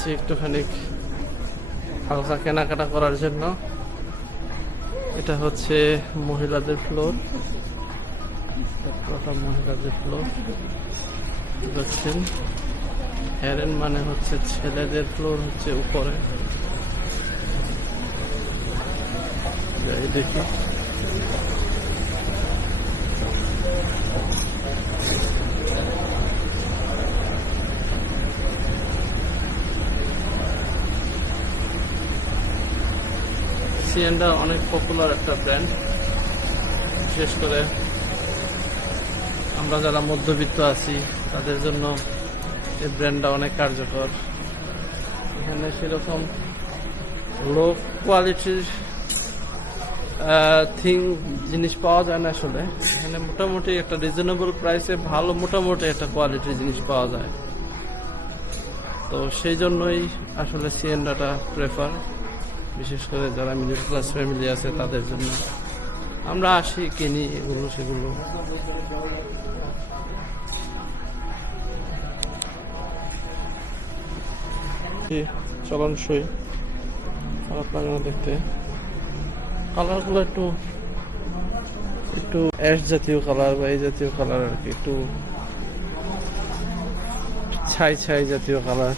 যাচ্ছি একটুখানি হালকা কেনাকাটা করার জন্য। এটা হচ্ছে মহিলাদের ফ্লোর পুরোটা মহিলাদের ফ্লোর দেখছেন? হ্যারেন মানে হচ্ছে ছেলেদের ফ্লোর হচ্ছে উপরে। দেখি। সিএনডা অনেক পপুলার একটা ব্র্যান্ড বিশেষ করে আমরা যারা মধ্যবিত্ত আছি, তাদের জন্য এই ব্র্যান্ডটা অনেক কার্যকর। এখানে সেরকম লো কোয়ালিটির থিং জিনিস পাওয়া যায় না আসলে। এখানে মোটামুটি একটা রিজনেবল প্রাইসে ভালো মোটামুটি একটা কোয়ালিটির জিনিস পাওয়া যায়। তো সেই জন্যই আসলে সিএনডাটা প্রেফার বিশেষ করে যারা মিডল ক্লাস ফ্যামিলি আছে তাদের জন্য। আমরা আসি, কিনি এগুলো, সেগুলো। চলনসই খারাপ লাগে না দেখতে। কালারগুলো একটু একটু অ্যাশ জাতীয় কালার বা এই জাতীয় কালার আর কি, একটু ছাই ছাই জাতীয় কালার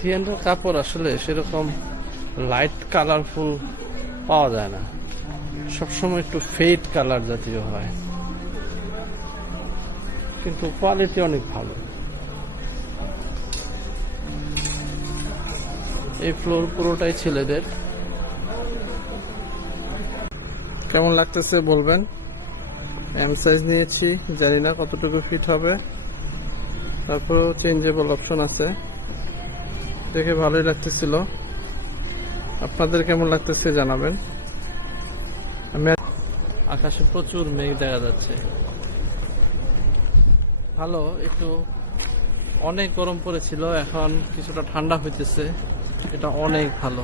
সিএনটার কাপড় আসলে সেরকম লাইট কালারফুল পাওয়া যায় না। সবসময় একটু ফেড কালার জাতীয় হয়। কিন্তু কোয়ালিটি অনেক ভালো। এই ফ্লোর পুরোটাই ছেলেদের। কেমন লাগতেছে বলবেন? এম সাইজ নিয়েছি, জানি না কতটুকু ফিট হবে। তারপরেও চেঞ্জেবল অপশন আছে। দেখে ভালোই লাগতেছিল। আপনাদের কেমন লাগতেছে জানাবেন। আমি আকাশে প্রচুর মেঘ দেখা যাচ্ছে। ভালো, একটু অনেক গরম পড়েছিল, এখন কিছুটা ঠান্ডা হইতেছে। এটা অনেক ভালো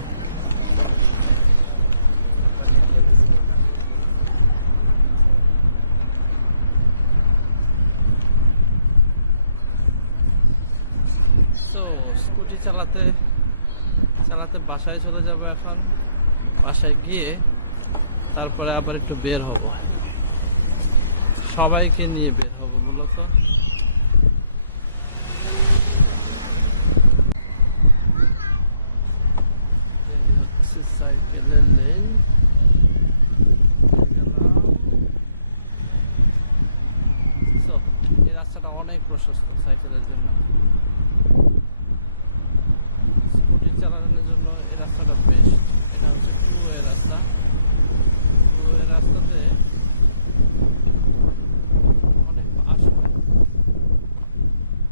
তো স্কুটি চালাতে চালাতে বাসায় চলে যাব এখন। বাসায় গিয়ে তারপরে আবার একটু বের হব। সবাইকে নিয়ে বের হব মূলত। সাইকেলের এই রাস্তাটা অনেক প্রশস্ত সাইকেলের জন্য স্কুটি চালানোর জন্য রাস্তাটা বেস্ট এটা হচ্ছে টু ওয়ে রাস্তা। টু ওয়ে রাস্তাতে অনেক হয়।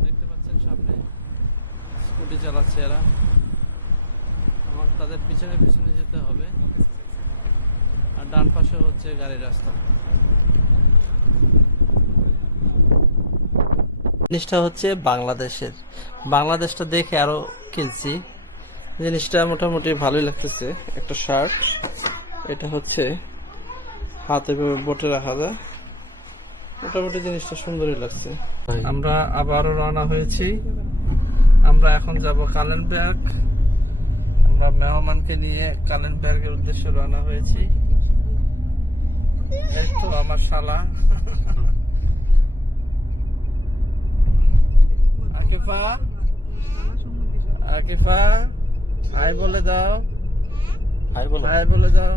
দেখতে পাচ্ছেন সামনে স্কুটি চালাচ্ছে এরা। আমার তাদের পিছনে পিছনে যেতে হবে। আর ডান পাশে হচ্ছে গাড়ির রাস্তা। জিনিসটা হচ্ছে বাংলাদেশের। বাংলাদেশটা দেখে আরও কিনছি জিনিসটা মোটামুটি ভালোই লাগতেছে। একটা শার্ট, এটা হচ্ছে হাতে বটে রাখা যায়। মোটামুটি জিনিসটা সুন্দরই লাগছে। আমরা আবারও রওনা হয়েছি। আমরা এখন যাব কালেনব্যাগ। আমরা মেহমানকে নিয়ে কালেনব্যাগের উদ্দেশ্যে রওনা হয়েছি। এই তো আমার শালা। আকিফা? আকিফা? হাই বলে দাও। হাই বলো। হাই বলে দাও।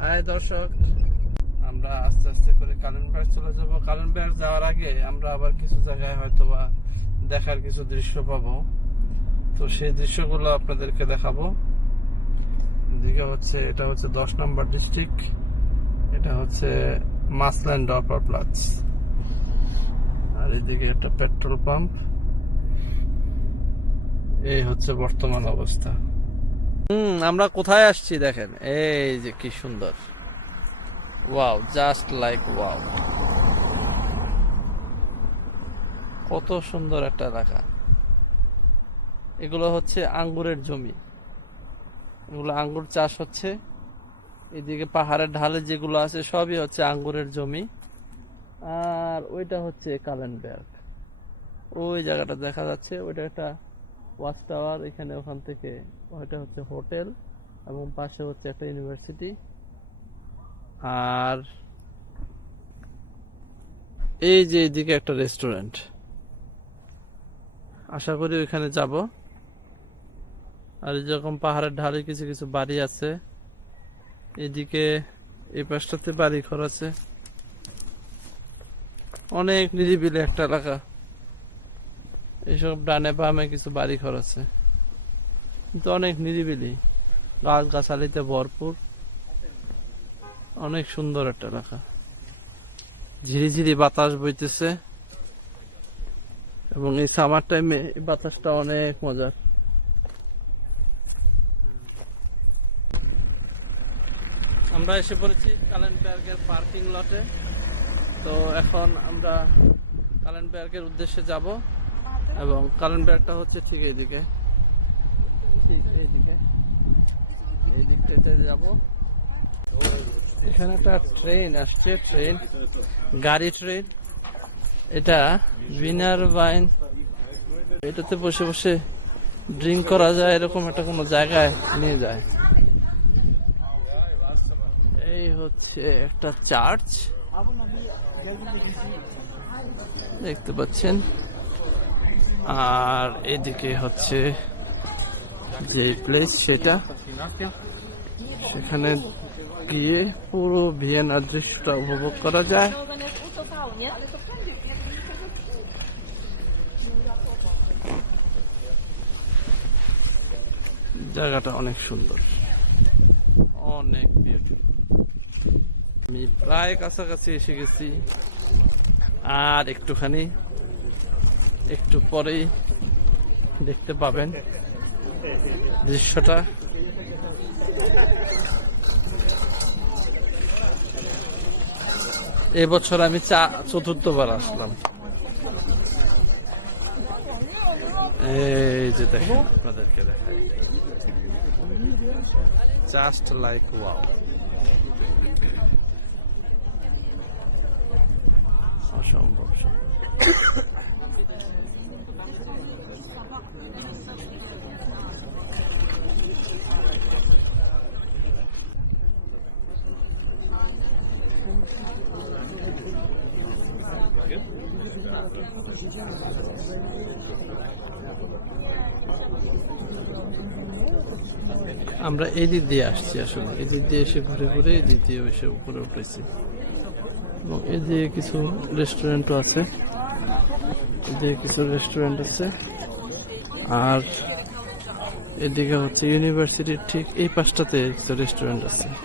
হাই। দর্শক। আমরা আস্তে আস্তে করে কালেনবাগ চলে যাব। কালেনবাগ যাওয়ার আগে আমরা আবার কিছু জায়গায় হয়তোবা দেখার কিছু দৃশ্য পাবো। তো সেই দৃশ্যগুলো আপনাদেরকে দেখাবো। এদিকে হচ্ছে এটা হচ্ছে দশ নম্বর ডিস্ট্রিক্ট এটা হচ্ছে মাসল্যান্ড ডপার প্লাস। আর এদিকে একটা পেট্রোল পাম্প। এই হচ্ছে বর্তমান অবস্থা। হুম, আমরা কোথায় আসছি দেখেন? এই যে কি সুন্দর। ওয়াও জাস্ট লাইক ওয়াও কত সুন্দর একটা এলাকা। এগুলো হচ্ছে আঙ্গুরের জমি। এগুলো আঙ্গুর চাষ হচ্ছে। এদিকে পাহাড়ের ঢালে যেগুলো আছে সবই হচ্ছে আঙ্গুরের জমি। আর ওইটা হচ্ছে কালেনবার্গ। ওই জায়গাটা দেখা যাচ্ছে, ওইটা একটা ওয়াচ টাওয়ার এখানে ওখান থেকে, ওইটা হচ্ছে হোটেল এবং পাশে হচ্ছে একটা ইউনিভার্সিটি। আর এই যে এদিকে একটা রেস্টুরেন্ট। আশা করি ওইখানে যাব। আর যেরকম পাহাড়ের ঢালে কিছু কিছু বাড়ি আছে, এদিকে এই পাশটাতে বাড়ি ঘর আছে। অনেক নিরিবিলি একটা এলাকা। এইসব ডানে বামে কিছু বাড়ি ঘর আছে। কিন্তু অনেক নিরিবিলি। গাছ গাছালিতে ভরপুর। অনেক সুন্দর একটা এলাকা। ঝিরিঝিরি বাতাস বইতেছে। এবং এই সামার টাইমে এই বাতাসটা অনেক মজার। আমরা এসে পড়েছি কালেনবার্গের পার্কিং লটে। তো এখন আমরা কালেনবার্গের উদ্দেশ্যে যাব। এবং কালেনবার্গটা হচ্ছে ঠিক এইদিকে। ঠিক এই দিকটাতে যাব। এখানে একটা ট্রেন আসছে ট্রেন গাড়ি ট্রেন এটা উইনার বাইন এটাতে বসে বসে ড্রিঙ্ক করা যায়, এরকম একটা কোনো জায়গায় নিয়ে যায়। এই হচ্ছে একটা চার্চ দেখতে পাচ্ছেন? আর এদিকে হচ্ছে যে প্লেস সেটা, সেখানে গিয়ে পুরো ভিয়েনার দৃশ্যটা উপভোগ করা যায়। জায়গাটা অনেক সুন্দর। অনেক আমি প্রায় কাছাকাছি এসে গেছি। আর একটুখানি একটু পরেই দেখতে পাবেন দৃশ্যটা। এবছর আমি চা, চতুর্থবার আসলাম। এই যে দেখেন, আপনাদেরকে দেখাই। জাস্ট লাইক ওয়াও অসম্ভব। আমরা এই দিক দিয়ে আসছি আসলে। এই দিক দিয়ে এসে ঘুরে ঘুরে এই দিক দিয়ে এসে উপরে উঠেছি। এবং এই দিকে কিছু রেস্টুরেন্টও আছে। এদিকে কিছু রেস্টুরেন্ট আছে। আর এদিকে হচ্ছে ইউনিভার্সিটির ঠিক এই পাশটাতে কিছু রেস্টুরেন্ট আছে এই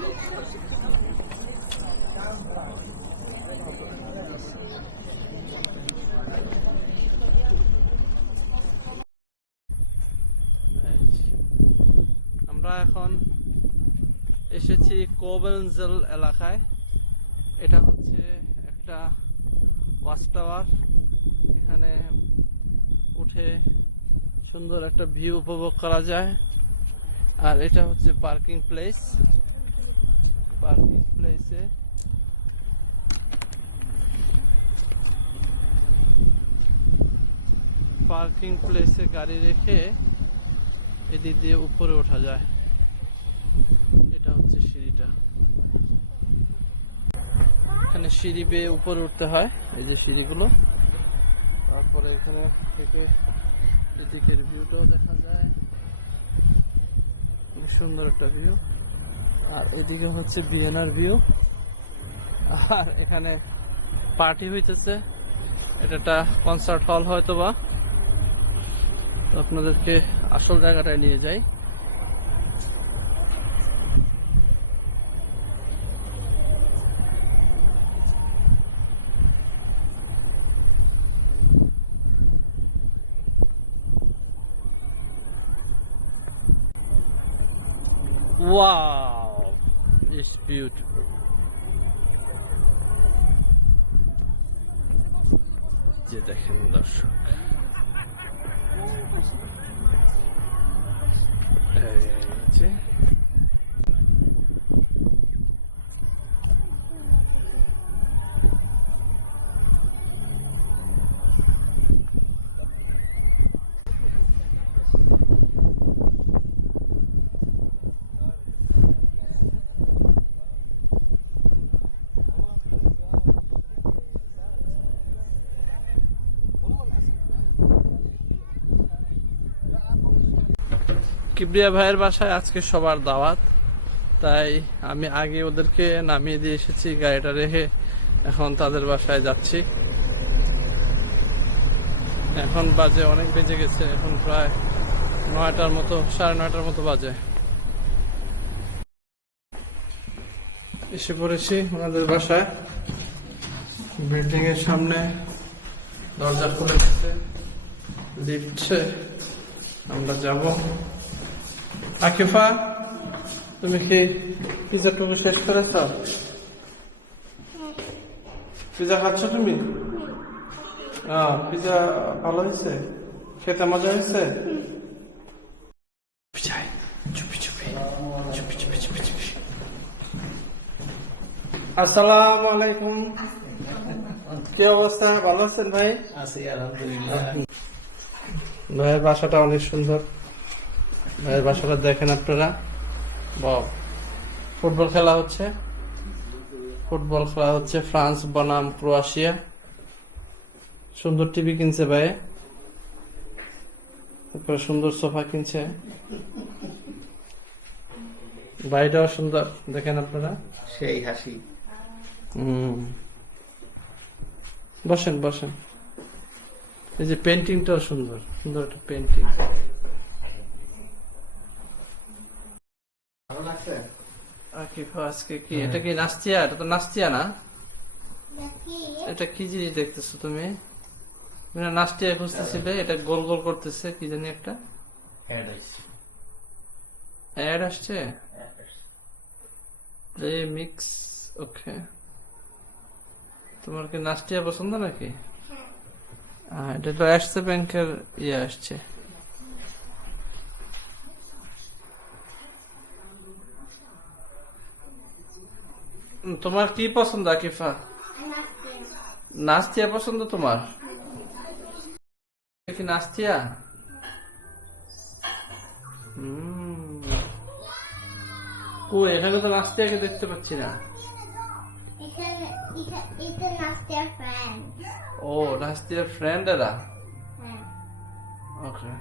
যে। আমরা এখন এসেছি কোবেলজেল এলাকায়। এটা হচ্ছে একটা ওয়াচ টাওয়ার। এখানে উঠে সুন্দর একটা ভিউ উপভোগ করা যায়। আর এটা হচ্ছে পার্কিং প্লেস। পার্কিং প্লেসে পার্কিং প্লেসে গাড়ি রেখে এদিক দিয়ে উপরে ওঠা যায় এটা হচ্ছে সিঁড়িটা এখানে সিঁড়ি বেয়ে উপরে উঠতে হয়, এই যে সিঁড়িগুলো। তারপরে এখানে থেকে এদিকের ভিউটাও দেখা যায়। খুব সুন্দর একটা ভিউ আর এদিকে হচ্ছে বিয়েনার ভিউ আর এখানে পার্টি হইতেছে। এটা একটা কনসার্ট হল হয়তো বা আপনাদেরকে আসল জায়গাটায় নিয়ে যাই। Wow, it's beautiful. যে দেখেন দর্শক এই কিবরিয়া ভাইয়ের বাসায় আজকে সবার দাওয়াত। তাই আমি আগে ওদেরকে নামিয়ে দিয়ে এসেছি, গাড়িটা রেখে এখন তাদের বাসায় যাচ্ছি। এখন বাজে অনেক বেজে গেছে, এখন প্রায় নয়টার মতো, সাড়ে নয়টার মতো বাজে। এসে পড়েছি ওনাদের বাসায়। বিল্ডিং এর সামনে দরজা খুলে লিফটে আমরা যাব। আকিফা তুমি কি পিজাটুকু শেষ করেছ? পিজা খাচ্ছ তুমি? পিজা ভালো হয়েছে? খেতে মজা হয়েছে? যাই চুপি চুপি চুপি চুপি চুপি চুপি। আসসালামু আলাইকুম। কি অবস্থা? ভালো আছেন ভাই? আছি আলহামদুলিল্লাহ। ভাইয়ের বাসাটা অনেক সুন্দর। ভাইয়ের বাসাটা দেখেন আপনারা। বাহ। ফুটবল খেলা হচ্ছে। ফুটবল খেলা হচ্ছে ফ্রান্স বনাম ক্রোয়েশিয়া। সুন্দর টিভি কিনছে ভাই। তারপরে সুন্দর সোফা কিনছে। বাড়িটাও সুন্দর দেখেন আপনারা। সেই হাসি। হুম। বসেন বসেন। এই যে পেন্টিংটাও সুন্দর সুন্দর একটা পেন্টিং ভালো লাগছে আজকে কি? এটা কি নাস্তিয়া? এটা তো নাস্তিয়া না? এটা কি? জিনিস দেখতেছো তুমি? নাস্তিয়া খুঁজতেছিলে? এটা গোল গোল করতেছে কি জানি একটা। অ্যাড আসছে। প্লে মিক্স ওকে তোমার কি নাস্টিয়া পছন্দ নাকি? হ্যাঁ। এটা তো অ্যাক্সিস ব্যাংকের ইয়ে আসছে। তোমার কি পছন্দ আকিফা? নাস্তিয়া পছন্দ তোমার? কি নাস্তিয়া? হুম কই এখানে তো নাস্তিয়াকে দেখতে পাচ্ছি না। ও নাস্তিয়ার ফ্রেন্ড এরা? হ্যাঁ। ওকে